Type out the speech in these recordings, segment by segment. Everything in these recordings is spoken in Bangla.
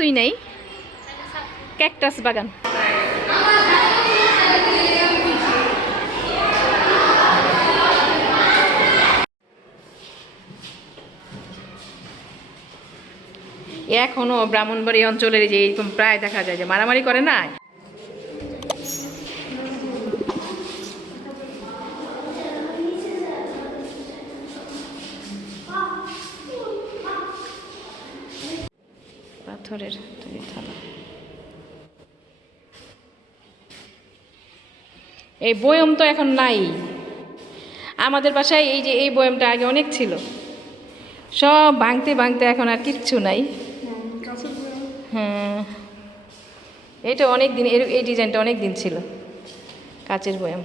কিছুই নেই। ক্যাকটাস বাগান। এখনও ব্রাহ্মণবাড়ি অঞ্চলের যে এরকম প্রায় দেখা যায় যে মারামারি করে না এই বয়ম তো এখন নাই। আমাদের বাসায় এই যে এই বয়মটা আগে অনেক ছিল। সব ভাঙতে ভাঙতে এখন আর কিচ্ছু নাই। হ্যাঁ এটা অনেক দিন এর এই ডিজাইনটা অনেক দিন ছিল। কাচের বয়াম।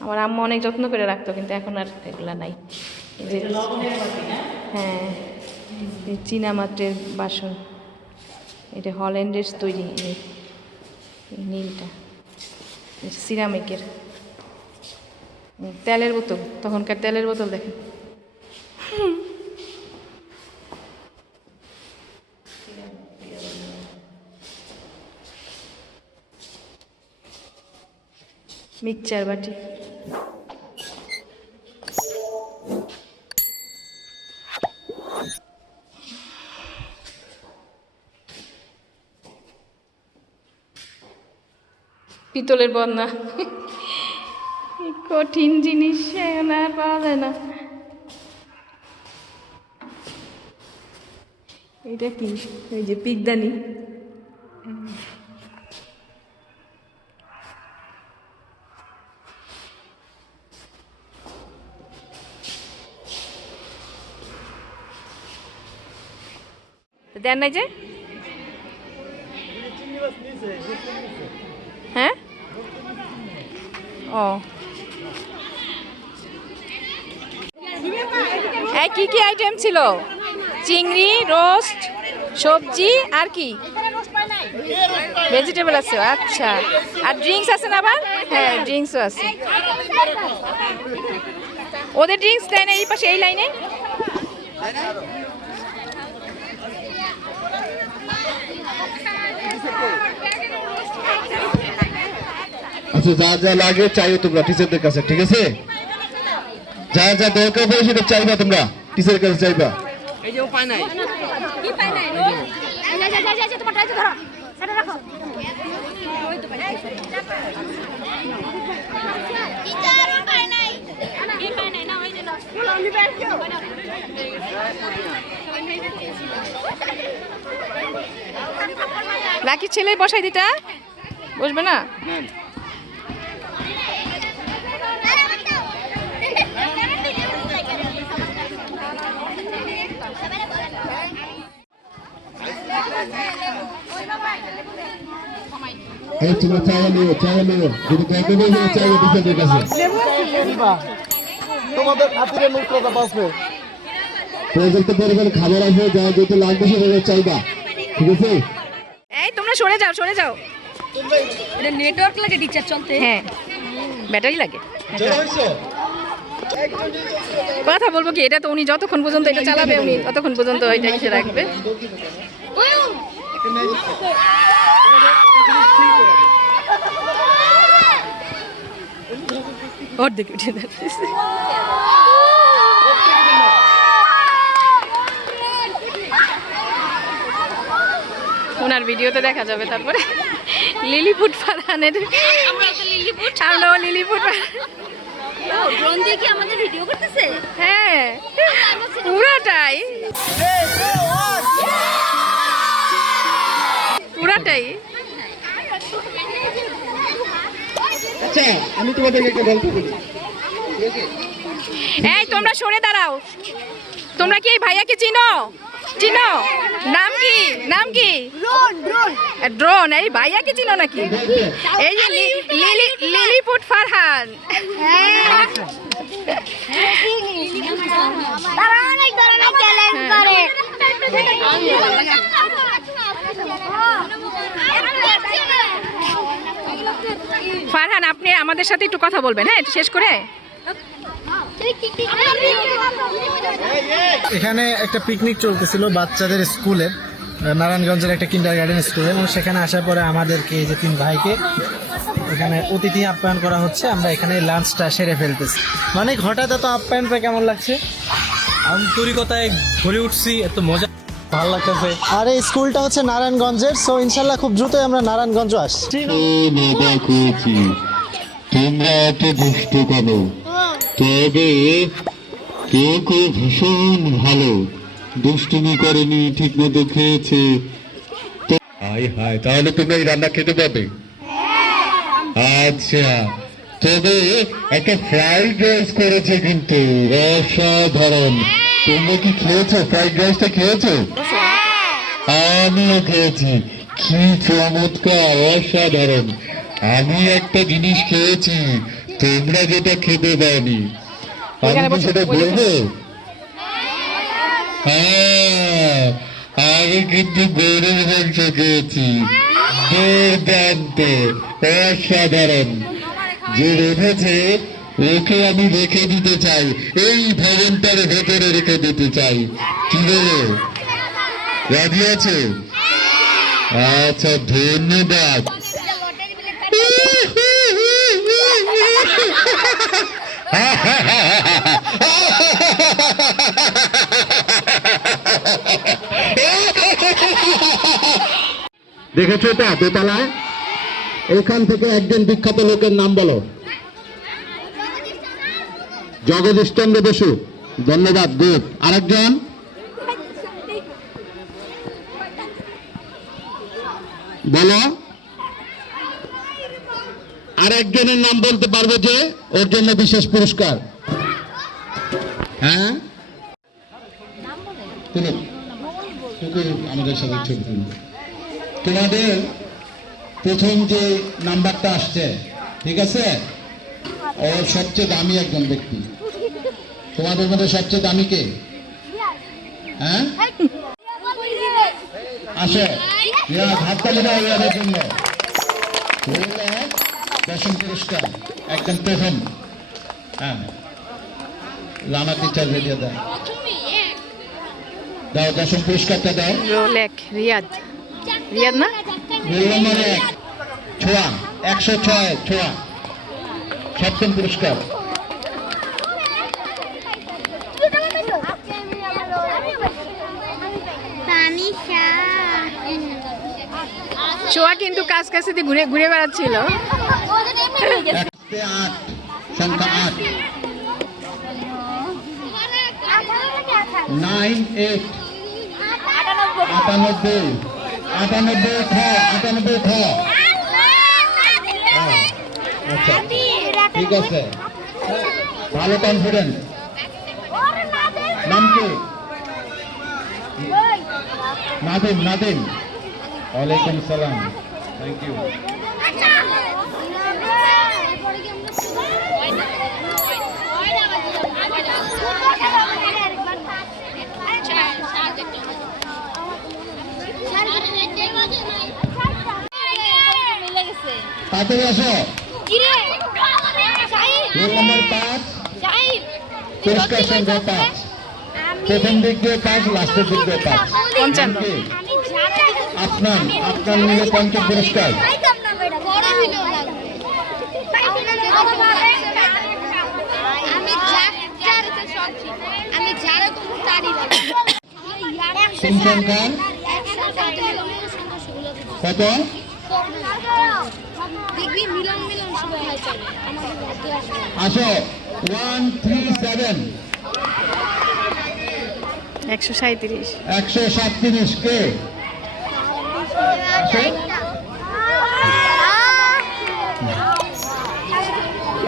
আমার আম্মা অনেক যত্ন করে রাখতো কিন্তু এখন আর এগুলা নাই। হ্যাঁ? এই চীনা মাত্রের বাসন। এটা হল্যান্ডের তৈরি এই নীলটা। সিরামিকের। তেলের বোতল। তখনকার তেলের বোতল দেখেন। মিক্সচার বাটি। পিতলের বন্যা। কঠিন জিনিস এখন আর পাওয়া যায় না। এটা কি? ওই যে পিকদানি। দেন নাই যে হ্যাঁ ও। কি কি আইটেম ছিল? চিংড়ি রোস্ট সবজি আর কি? ভেজিটেবল আছে আচ্ছা। আর ড্রিঙ্কস আছে না আবার? হ্যাঁ ড্রিঙ্কসও আছে। ওদের ড্রিঙ্কস দেয় না এই পাশে, এই লাইনে আচ্ছা যা যা লাগে চাইও তোমরা টিচারদের কাছে ঠিক আছে? যা যা দরকার পড়ে সেটা চাইবা তোমরা টিচারের কাছে চাইবা। এই যে উপায় নাই। কি পাই নাই যা যা যা যা তোমার টাইট ধরো। সেটা রাখো। টিচার পাই নাই কি পাই নাই না ওই যে না আমি পাই বাকি ছেলে বসাই দিটা? বসবে না? এই তোমরা চাইয়া নিও চাইয়া নিও যদি কয়েকদিন হয়ে যায় চাইও টিচারদের কাছে তোমাদের খাতিরে মুখ কথা বাঁচবে পর্যাপ্ত পরিমাণে খাবার আছে যা যেতে লাগবে সেটা চাইবা। ঠিক আছে? এই তোমরা সরে যাও সরে যাও। এটা নেটওয়ার্ক লাগে টিচার চলতে। হ্যাঁ ব্যাটারি লাগে। কথা বলব কি এটা তো উনি যতক্ষণ পর্যন্ত এটা চালাবে উনি ততক্ষণ পর্যন্ত ওইটা এসে রাখবে। অর্ধেক উঠে যাচ্ছে ওনার ভিডিওতে দেখা যাবে তারপরে। লিলিপুট ফারহানের। লিলিপুট আমরাও লিলিপুট ড্রোন দিয়ে কি আমাদের ভিডিও করতেছে? হ্যাঁ পুরাটাই। পুরাটাই। আচ্ছা আমি তোমাদেরকে একটা গল্প বলি। এই তোমরা সরে দাঁড়াও। তোমরা কি এই ভাইয়াকে চিনো? চিনো? নাম কি? নাম কি? ড্রোন ড্রোন ড্রোন এই ভাইয়াকে চিনো নাকি? এই যে লিলি লিলিপুট ফারহান। তারা অনেক ধরনের চ্যালেঞ্জ করে। ফারহান আপনি আমাদের সাথে একটু কথা বলবেন হ্যাঁ শেষ করে? এখানে একটা পিকনিক চলতেছিল বাচ্চাদের স্কুলের নারায়ণগঞ্জের একটা কিন্ডার গার্ডেন স্কুলে এবং সেখানে আসার পরে আমাদেরকে এই যে তিন ভাইকে এখানে অতিথি আপ্যায়ন করা হচ্ছে আমরা এখানে লাঞ্চটা সেরে ফেলতেছি। মানে হঠাৎ এত আপ্যায়নটা কেমন লাগছে? আন্তরিকতায় ভরে উঠছি এত মজা ভালো লাগতেছে। আর এই স্কুলটা হচ্ছে নারায়ণগঞ্জের সো ইনশাল্লাহ খুব দ্রুতই আমরা নারায়ণগঞ্জ আসছি। তোমরা এত দুষ্ট কেন তবে কেউ কেউ ভীষণ ভালো দুষ্টুমি করেনি ঠিক মতো খেয়েছে। তো- হাই হাই তাহলে তোমরা এই রান্না খেতে পাবে আচ্ছা তবে একটা ফ্রাইড রাইস করেছে কিন্তু অসাধারণ। তোমরা কি খেয়েছো? ফ্রাইড রাইসটা খেয়েছো? আমিও খেয়েছি। কি চমৎকার অসাধারণ। আমি একটা জিনিস খেয়েছি তোমরা যেটা খেতে পাওনি আমি কি সেটা বলব? হ্যাঁ। আমি কিন্তু গরুর মাংস খেয়েছি। দুর্দান্ত অসাধারণ। যে রেখেছে ওকে আমি রেখে দিতে চাই। এই ভবনটার ভেতরে রেখে দিতে চাই। কি বলো রাজি আছে? আচ্ছা ধন্যবাদ। দেখেছ এটা? দোতলায়? ওখান থেকে একজন বিখ্যাত লোকের নাম বলো। জগদীশ চন্দ্র বসু, ধন্যবাদ গুড আরেকজন? বলো। আর একজনের নাম বলতে পারবে যে, ওর জন্য বিশেষ পুরস্কার। হ্যাঁ? আমাদের সাথে ছবি তুলুন তোমাদের প্রথম যে নাম্বারটা আসছে, ঠিক আছে? ও সবচেয়ে দামি একজন ব্যক্তি। তোমাদের মধ্যে সবচেয়ে দামি কে? হ্যাঁ? আসে। রিয়াজ হাততালি দাও রিয়াজের জন্য। দশম পুরস্কার। একদম প্রথম। হ্যাঁ। রানা টিচার রেডিও দেয় দাও দশম পুরস্কারটা দাও। রোলেক রিয়াদ। রিয়াদ না? রোল নম্বর এক ছোঁয়া। একশো ছয় ছোঁয়া। সপ্তম পুরস্কার তানিশা কিন্তু কাজ কাছে দিয়ে ঘুরে ঘুরে বেড়াচ্ছিল। Nine eight. আটানব্বই। আটানব্বই খ আটানব্বই খ আচ্ছা। ঠিক আছে। ভালো কনফিডেন্স নাম কি নাদিম। নাদিম ওয়ালাইকুম সালাম। থ্যাংক ইউ তাড়াতাড়ি আসো। রোল নম্বর পাঁচ পুরস্কার সংখ্যা পাঁচ প্রথম দিক দিয়ে পাঁচ লাস্টের দিক দিয়ে কত দেখবি মিলন আসো ওয়ান থ্রি সেভেন একশো সাঁত্রিশ একশো সাতত্রিশ কে?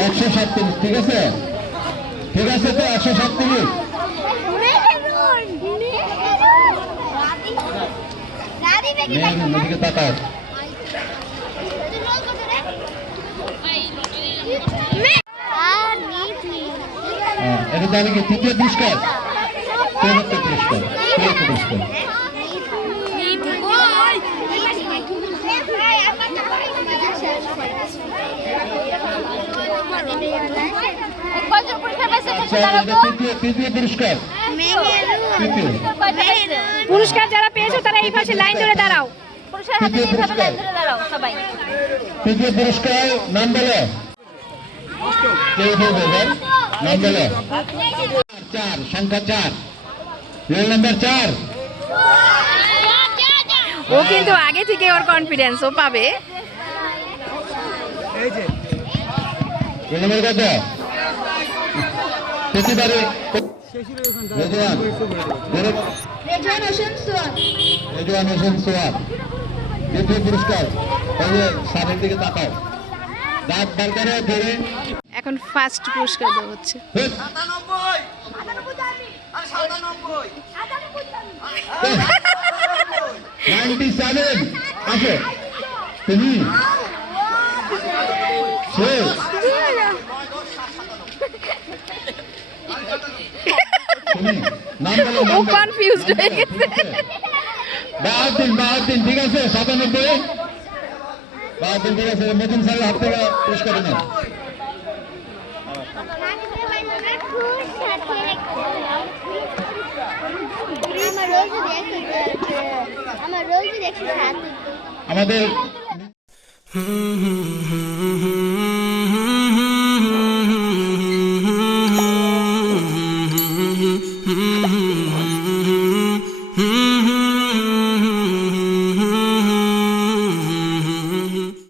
একশো সাতত্রিশ ঠিক আছে? ঠিক আছে তো একশো নদীকে তাকাও হ্যাঁ, এটা তাহলে কি তৃতীয় পুরস্কার। চতুর্থ পুরস্কার। চতুর্থ পুরস্কার। আচ্ছা পুরস্কার। যারা পেয়েছ তারা এই পাশে লাইন ধরে দাঁড়াও। পুরস্কার নাম বলো। বলবে? নাম বলো চার সংখ্যা চার। রোল নাম্বার চার। ও কিন্তু আগে থেকে ওর কনফিডেন্স ও পাবে। রোল নাম্বার কত? প্রতিবারে রেজওয়ান। রেজওয়ান হোসেন সোয়ান রেজওয়ান হোসেন সোয়াব দ্বিতীয় পুরস্কার। সারের দিকে তাকাও। দাঁত বার করে ধরে এখন ফার্স্ট পুরস্কার দেওয়া হচ্ছে। ও কনফিউজড হয়ে গেছে। বাহাত্তর বাহাত্তর ঠিক আছে সাতানব্বই। বাহাত্তর ঠিক আছে মতিন স্যারের হাত থেকে পুরস্কার নেন আমার রোজ দেখে আমার রোজ দেখে হাত আমাদের